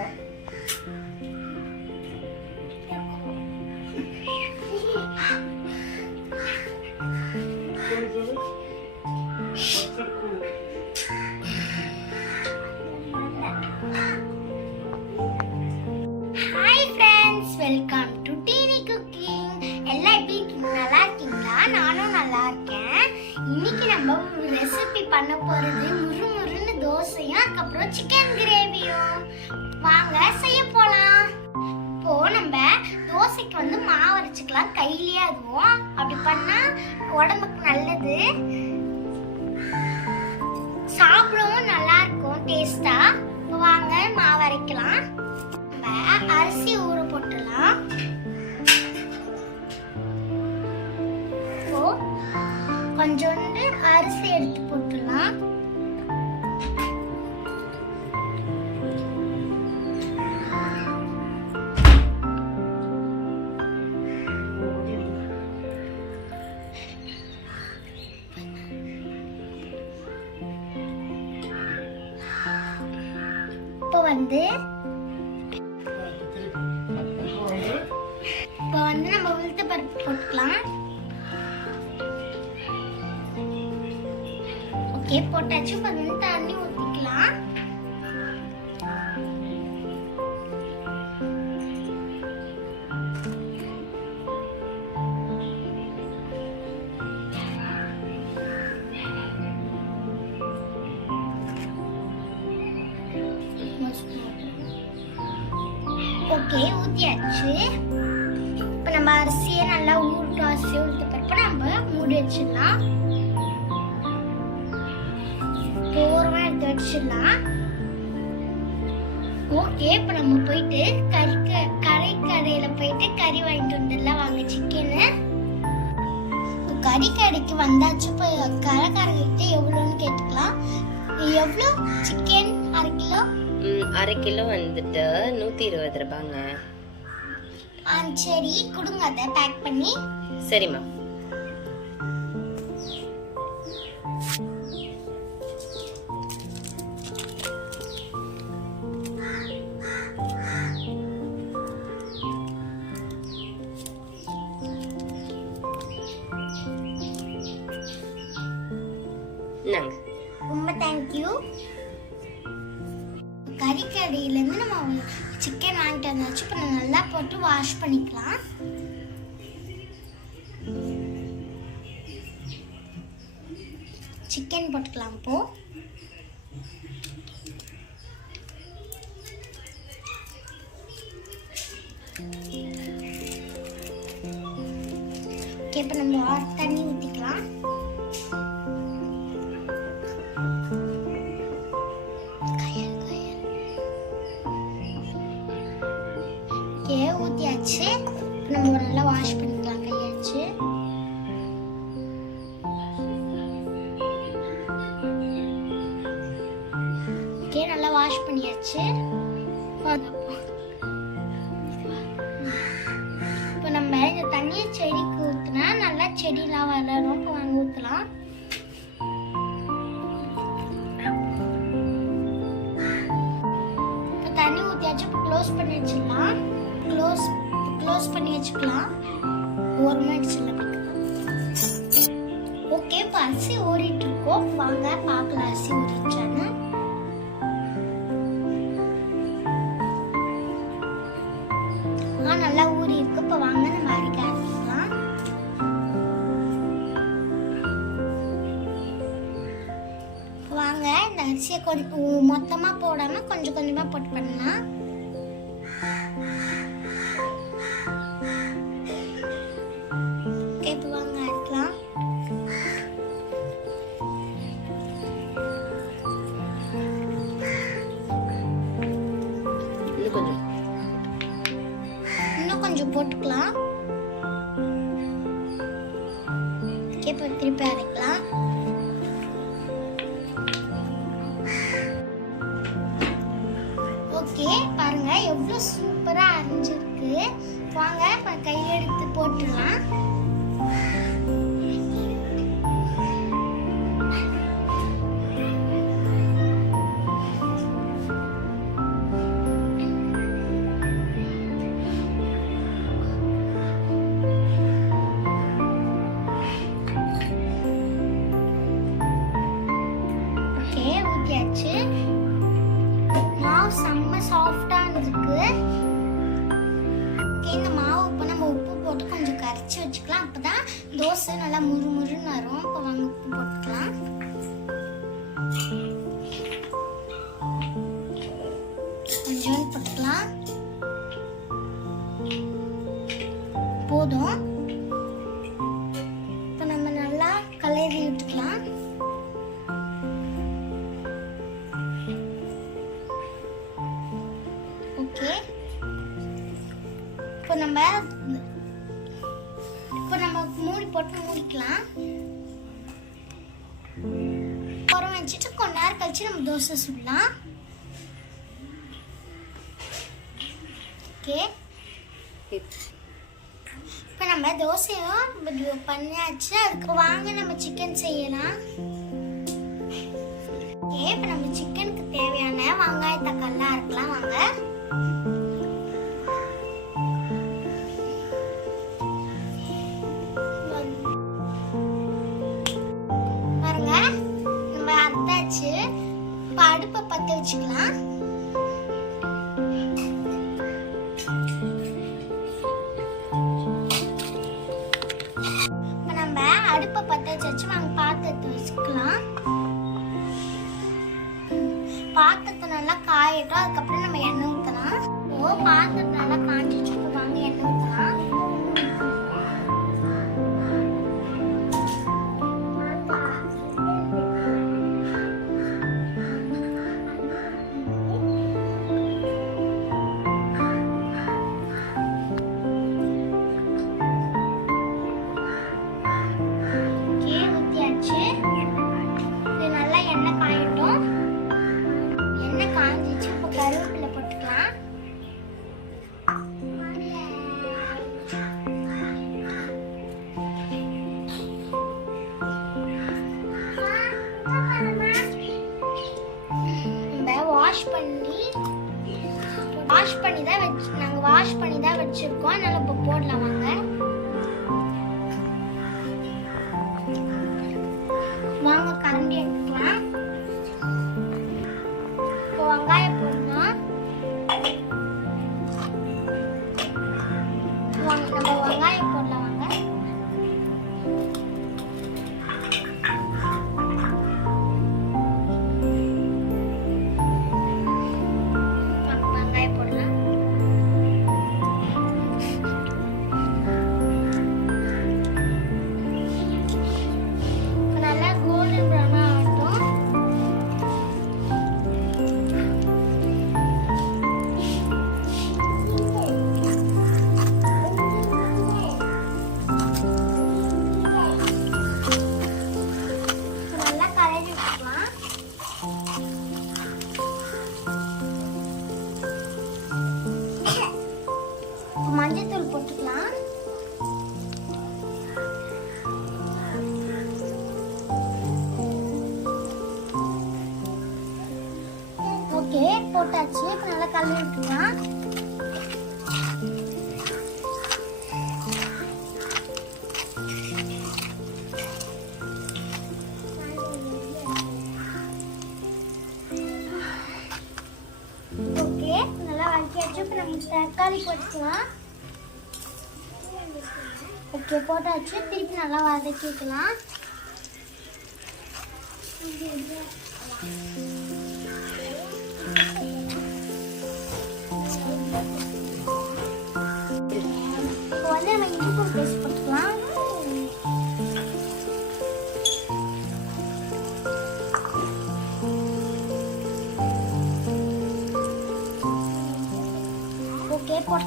した chicken கிரேவியும் வாங்க செய்ய போலாம். இப்போ நம்ம தோசைக்கு வந்து மாவு அரைச்சிக்கலாம். கையிலேயே அதுவும். அப்படி பண்ணா உடம்புக்கு நல்லது. சாப்பிடவும் நல்லா இருக்கும். டேஸ்டா வாங்க மாவு அரைக்கலாம். நம்ம அரிசி ஊற போட்டுடலாம். கொஞ்சோண்டு அரிசி எடுத்து போட்டு வந்து இப்போ வந்து நம்ம உளுத்த பருப்பு போட்டுக்கலாம். ஓகே போட்டாச்சு. ஓகே ஊற்றியாச்சு இப்போ நம்ம அரிசியை நல்லா ஊருட்டு அரிசி ஊற்ற பிறப்பு நம்ம மூடி வச்சிடலாம். ஓரமாக எடுத்து வச்சிடலாம். ஓகே இப்போ நம்ம போயிட்டு கறி க- கறி கடையில் போயிட்டு கறி வாங்கிட்டு வந்துடலாம் வாங்க சிக்கனு கறி கடைக்கு வந்தாச்சு இப்போ கடைக்காரங்கிட்ட எவ்வளோன்னு கேட்டுக்கலாம். எவ்வளோ? சிக்கன் அரை கிலோ? அரை கிலோ வந்துட்டு நூற்றி இருபது ரூபாங்க. சரி கொடுங்க அதை பேக் பண்ணி. சரிம்மா இந்தாங்க. ரொம்ப தேங்க்யூ கறிக்கடையிலேருந்து சிக்கன் வந்தாச்சு இப்போ நல்லா போட்டு வாஷ் பண்ணிக்கலாம். சிக்கன் போட்டுக்கலாம் இப்போது ஓகே நல்லா வாஷ் பண்ணியாச்சு. இப்போ நம்ம இந்த தண்ணியை செடிக்கு ஊற்றினா நல்லா செடிலாம் வளரும். இப்போ வாங்க ஊற்றலாம் இப்போ தண்ணி ஊற்றியாச்சு இப்போ க்ளோஸ் பண்ணி வச்சிடலாம். க்ளோஸ் க்ளோஸ் பண்ணி வச்சுக்கலாம். ஒரு மினிட்ஸ் இல்லை ஓகே இப்போ அரிசி ஓடிட்டு இருக்கோம் வாங்க பார்க்கலாம் அரிசி ஓடிச்சான்னு கொஞ்சம் மொத்தமாக போடாமல் கொஞ்சம் கொஞ்சமாக போட்டு பண்ணலாம் தோசை நல்லா முறு முறுன்னு வரும். இப்போ வாங்க உப்பு போட்டுக்கலாம். போட்டு மூடிக்கலாம். அப்புறம் வச்சுட்டு கொஞ்ச நேரம் கழிச்சு நம்ம தோசை சுடலாம். ஓகே இப்போ நம்ம தோசையும் பண்ணியாச்சு. அதுக்கு வாங்க நம்ம சிக்கன் செய்யலாம். ஓகே இப்போ நம்ம சிக்கனுக்கு தேவையான வெங்காய தக்காளிலாம் இருக்கலாம் வாங்க. அடுப்பை வச்சுக்கலாம். வாஷ் பண்ணி தான் வச்சு நாங்கள் வாஷ் பண்ணி தான் வச்சுருக்கோம். அதனால் இப்போ போடலாம் வாங்க. வாங்க கரண்டி எடுத்துக்கலாம். இப்போ வெங்காயம் போடணும். வாங்க நம்ம தக்காளி ஓகே போட்டாச்சு திருப்பி நல்லா வதக்கிக்கலாம் இப்போ வந்து நம்ம இனிப்பு பூண்டு பேஸ்ட் போட்டுக்கலாம்.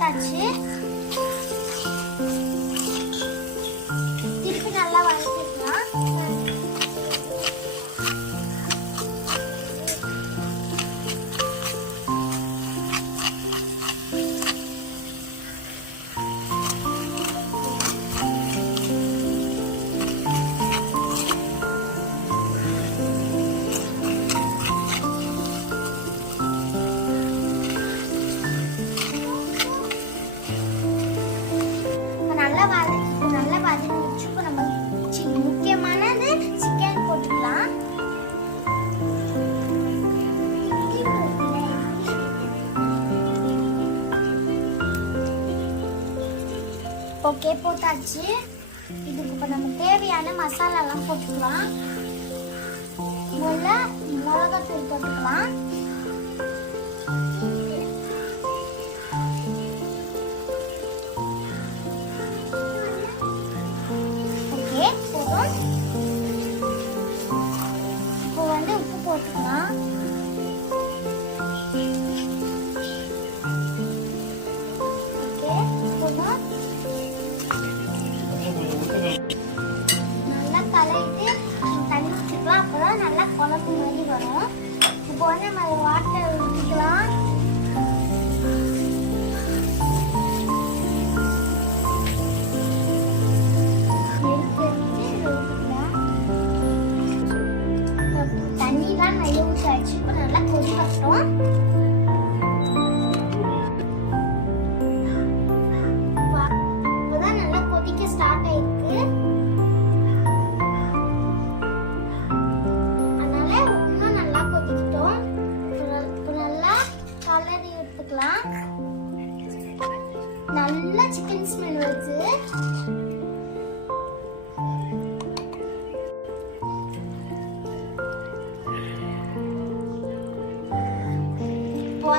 ஓகே போட்டாச்சு ஓகே போட்டாச்சு. இதுக்கு இப்போ நம்ம தேவையான மசாலாலாம் போட்டுக்கலாம். முதல்ல மிளகாத்தூள் போட்டுக்கலாம். இப்போ வந்து நம்ம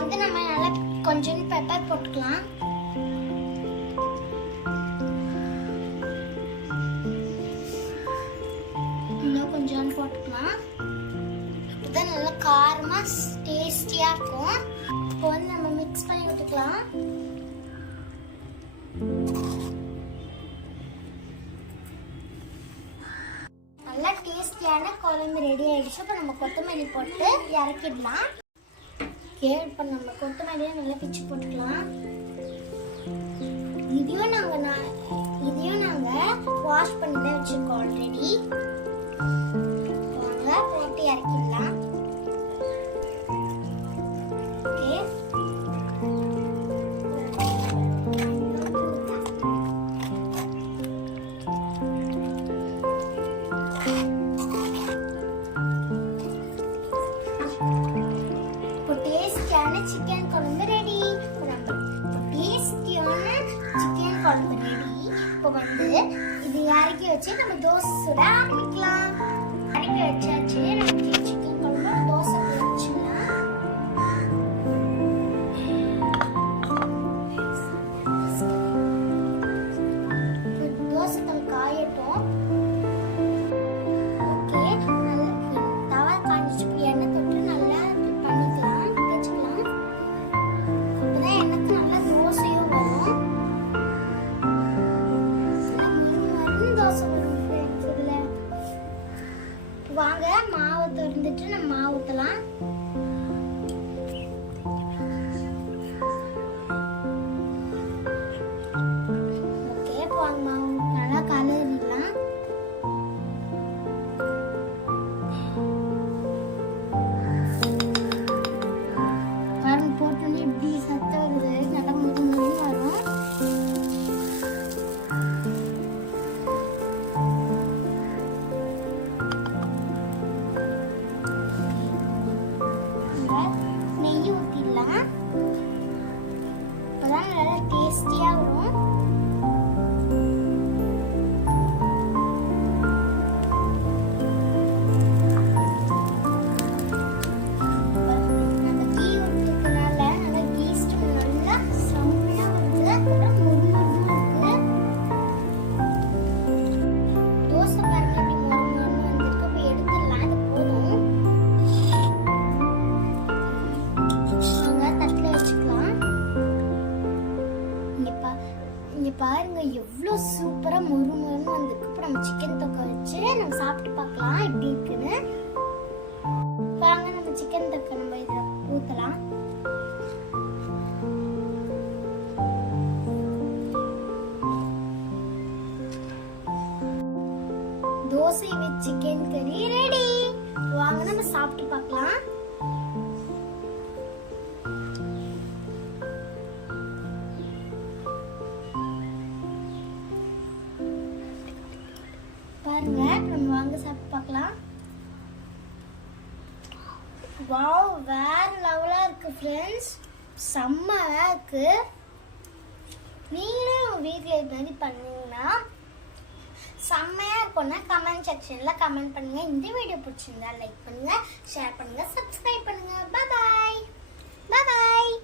வந்து நம்ம நல்லா கொஞ்சம் பெப்பர் போட்டுக்கலாம். இன்னும் கொஞ்சம் போட்டுக்கலாம். அப்போதான் நல்லா காரமாக டேஸ்டியாக இருக்கும். இப்போ வந்து நம்ம மிக்ஸ் பண்ணி விட்டுக்கலாம். நல்லா டேஸ்டியான குழம்பு ரெடி ஆகிடுச்சு இப்போ நம்ம கொத்தமல்லி போட்டு இறக்கிடலாம். ஓகே இப்போ நம்ம கொத்தமல்லியை நல்லா பிச்சு போட்டுக்கலாம். இதையும் நாங்கள் நான் இதையும் நாங்கள் வாஷ் பண்ணி தான் வச்சிருக்கோம் ஆல்ரெடி நாங்கள் போட்டு இறக்கிடலாம். ஓகே சிக்கன் குழம்பு ரெடி டேஸ்டியான சிக்கன் குழம்பு ரெடி இப்போ வந்து இது இறக்கி வச்சு நம்ம தோசை சுட ஆரம்பிக்கலாம். இறக்கி வச்சாச்சு நமக்கு சாப்பிட்டு பார்க்கலாம். எப்படி இருக்குன்னு? வாங்க நம்ம சிக்கன் தக்க நம்ம இதில் ஊற்றலாம் dosa with chicken curry ready வாங்க நம்ம சாப்பிட்டு பார்க்கலாம். பண்ணுவாங்க நம்ம வாங்க சாப்பிட்டு பார்க்கலாம். வாவ் வேற லெவலாக இருக்குது ஃப்ரெண்ட்ஸ் செம்மலாக இருக்குது நீங்களும் உங்கள் வீட்டில் இது மாதிரி பண்ணிங்கன்னா செம்மையாக இருக்கும்னா கமெண்ட் செக்ஷனில் கமெண்ட் பண்ணுங்கள் இந்த வீடியோ பிடிச்சிருந்தா லைக் பண்ணுங்கள் ஷேர் பண்ணுங்கள் சப்ஸ்கிரைப் பண்ணுங்கள் பாய் பாய் பாய்